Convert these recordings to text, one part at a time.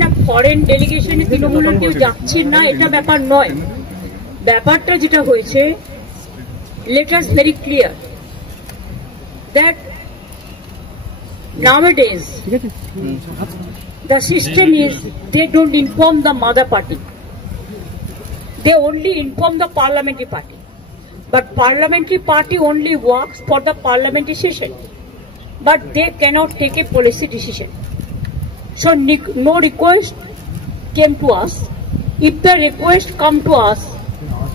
না ফরেন ডেলিগেশনে তৃণমূলের কেউ যাচ্ছে না, এটা ব্যাপার নয়। ব্যাপারটা যেটা হয়েছে, let us very clear that nowadays the system is they don't inform the mother party, they only inform the parliamentary party, but parliamentary party only works for the parliamentary session, but they cannot take a policy decision. So no request came to us. If the request come to us,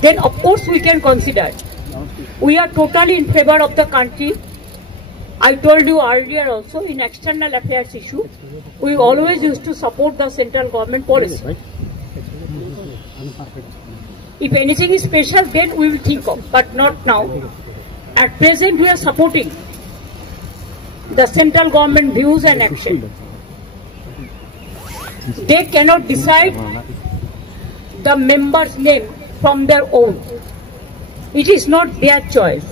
then of course we can consider. We are totally in favor of the country. I told you earlier also, in external affairs issue, we always used to support the central government policy. If anything is special, then we will think of, but not now. At present, we are supporting the central government views and action. They cannot decide the member's name from their own. It is not their choice.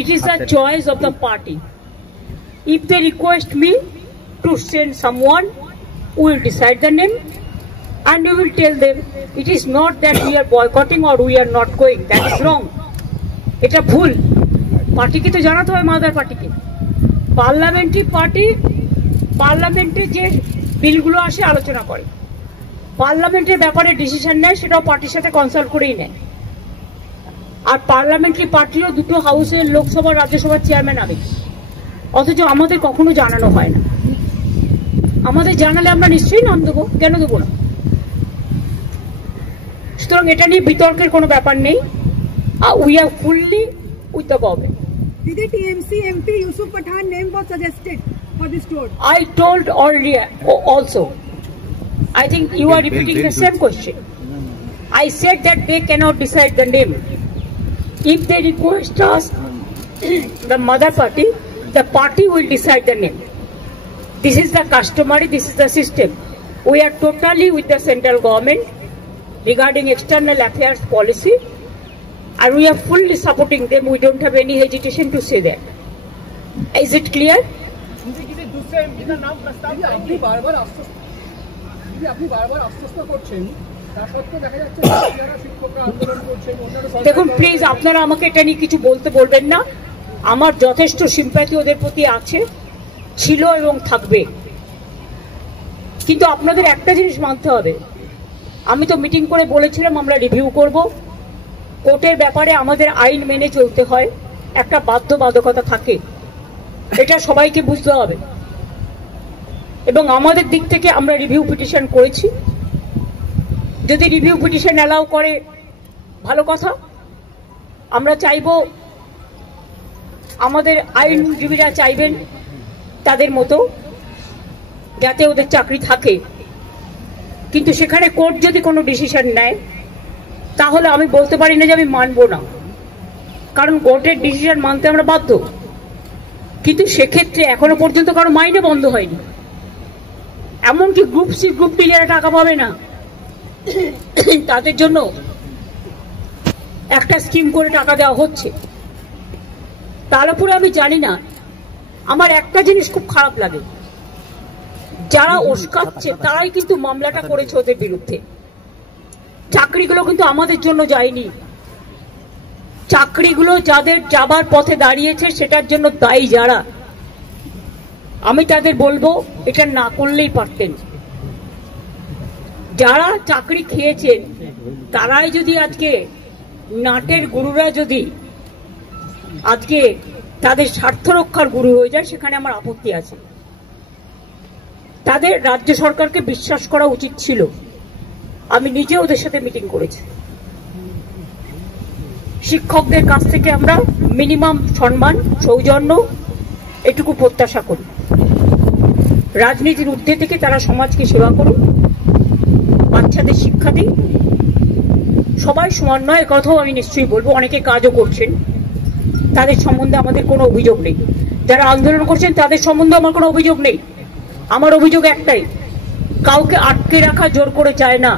It is the choice of the party. If they request me to send someone, we will decide the name and we will tell them. It is not that we are boycotting or we are not going. That is wrong. It's a bhul. Party ki to janate hobe mother party ke. Parliamentary party, parliamentary je bill gulo ashe alochona kore. Parliamentary ব্যাপারে decision নেয়, সেটাও পার্টির সাথে consult করেই নেয়। আর parliamentary পার্টিরও দুটো হাউসের লোকসভা রাজ্যসভার চেয়ারম্যান আমি, অথচ আমাদের কখনো জানানো হয় না। আমাদের জানালে আমরা নিশ্চয়ই নাম দেবো, কেন দেবো না? সুতরাং এটা নিয়ে বিতর্কের কোনো ব্যাপার নেই। We are fully with the government. Did the TMC MP Yusuf Pathan name was suggested for this tour? I told earlier also. I think you are repeating the same question. I said that they cannot decide the name. If they request us, the mother party, the party will decide the name. This is the customary, this is the system. We are totally with the central government regarding external affairs policy, and we are fully supporting them. We don't have any hesitation to say that. Is it clear? দেখুন please, আপনারা আমাকে এটা নিয়ে কিছু বলতে বলবেন না। আমার যথেষ্ট সিম্প্যাথি ওদের প্রতি আছে, ছিল এবং থাকবে। কিন্তু আপনাদের একটা জিনিস মানতে হবে, আমি তো মিটিং করে বলেছিলাম আমরা রিভিউ করব। কোর্টের ব্যাপারে আমাদের আইন মেনে চলতে হয়, একটা বাধ্যবাধকতা থাকে, এটা সবাইকে বুঝতে হবে। এবং আমাদের দিক থেকে আমরা রিভিউ পিটিশন করেছি। যদি রিভিউ পিটিশন অ্যালাউ করে ভালো কথা। আমরা চাইব, আমাদের আইনজীবীরা চাইবেন তাদের মতো যাতে ওদের চাকরি থাকে। কিন্তু সেখানে কোর্ট যদি কোনো ডিসিশন নেয়, তাহলে আমি বলতে পারি না যে আমি মানব না, কারণ কোর্টের ডিসিশন মানতে আমরা বাধ্য। কিন্তু সেক্ষেত্রে এখনো পর্যন্ত কারো মাইনে বন্ধ হয়নি। এমনকি গ্রুপ সি গ্রুপ ডি যারা টাকা পাবে না, তাদের জন্য একটা স্কিম করে টাকা দেওয়া হচ্ছে। তার উপরে আমি জানি না, আমার একটা জিনিস খুব খারাপ লাগে, যারা উস্কাচ্ছে তারাই কিন্তু মামলাটা করেছে ওদের বিরুদ্ধে। চাকরিগুলো কিন্তু আমাদের জন্য যায়নি। চাকরিগুলো যাদের যাবার পথে দাঁড়িয়েছে সেটার জন্য দায়ী যারা, আমি তাদের বলবো এটা না করলেই পারতেন। যারা চাকরি খেয়েছেন তারাই যদি আজকে নাটের গুরুরা যদি আজকে তাদের স্বার্থ রক্ষার গুরু হয়ে যায়, সেখানে আমার আপত্তি আছে। তাদের রাজ্য সরকারকে বিশ্বাস করা উচিত ছিল। আমি নিজে ওদের সাথে মিটিং করেছি। শিক্ষকদের কাছ থেকে আমরা মিনিমাম সম্মান, সৌজন্য এটুকু প্রত্যাশা করি। রাজনীতির ঊর্ধ্বে থেকে তারা সমাজকে সেবা করুন, বাচ্চাদের শিক্ষা দিন। সবাই সমান নয়, কথাও আমি নিশ্চয়ই বলবো। অনেকে কাজও করছেন, তাদের সম্বন্ধে আমাদের কোনো অভিযোগ নেই। যারা আন্দোলন করছেন তাদের সম্বন্ধে আমার কোনো অভিযোগ নেই। আমার অভিযোগ একটাই, কাউকে আটকে রাখা জোর করে যায় না,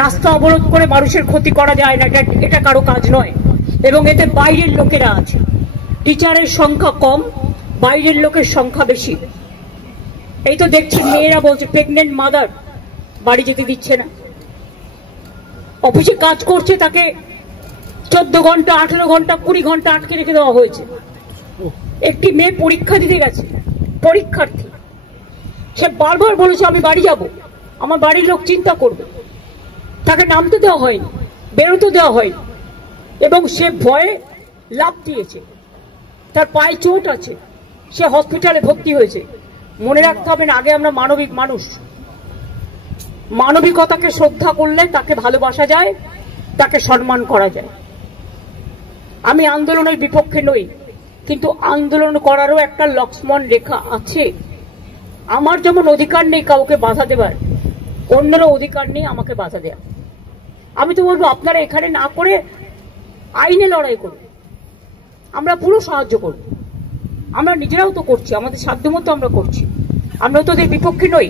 রাস্তা অবরোধ করে মানুষের ক্ষতি করা যায় না, এটা কারো কাজ নয়। এবং এতে বাইরের লোকেরা আছে। টিচারের সংখ্যা কম, বাইরের লোকের সংখ্যা বেশি। এই তো দেখছি মেয়েরা বলছে, প্রেগনেন্ট মাদার বাড়ি যেতে দিচ্ছে না। অফিসে কাজ করছে তাকে 14 ঘন্টা, 18 ঘন্টা, 20 ঘন্টা আটকে রেখে দেওয়া হয়েছে। একটি মেয়ে পরীক্ষা দিতে গেছে, পরীক্ষার্থী, সে বারবার বলেছে আমি বাড়ি যাব, আমার বাড়ির লোক চিন্তা করবে। তাকে নামতে দেওয়া হয়নি, বেরোতে দেওয়া হয়নি, এবং সে ভয়ে লাফ দিয়েছে। তার পায়ে চোট আছে, সে হসপিটালে ভর্তি হয়েছে। মনে রাখতে হবে, আগে আমরা মানবিক মানুষ, মানবিকতাকে শ্রদ্ধা করলে তাকে ভালোবাসা যায়, তাকে সম্মান করা যায়। আমি আন্দোলনের বিপক্ষে নই, কিন্তু আন্দোলন করারও একটা লক্ষ্মণ রেখা আছে। আমার যেমন অধিকার নেই কাউকে বাধা দেবার, অন্যেরও অধিকার নেই আমাকে বাধা দেওয়া। আমি তো বলবো আপনারা এখানে না করে আইনে লড়াই করুন, আমরা পুরো সাহায্য করব। আমরা নিজেরাও তো করছি, আমাদের সাধ্যমতো আমরা করছি, আমরা তো ওদের বিপক্ষে নই।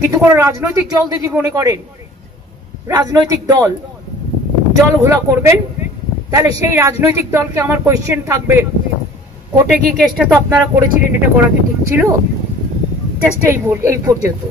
কিন্তু কোনো রাজনৈতিক দল যদি মনে করেন রাজনৈতিক দল জল ঘোলা করবেন, তাহলে সেই রাজনৈতিক দলকে আমার কোয়েশ্চেন থাকবে, কোর্টে গিয়ে কেসটা তো আপনারা করেছিলেন, এটা করা কি ঠিক ছিল? জাস্ট এই পর্যন্ত।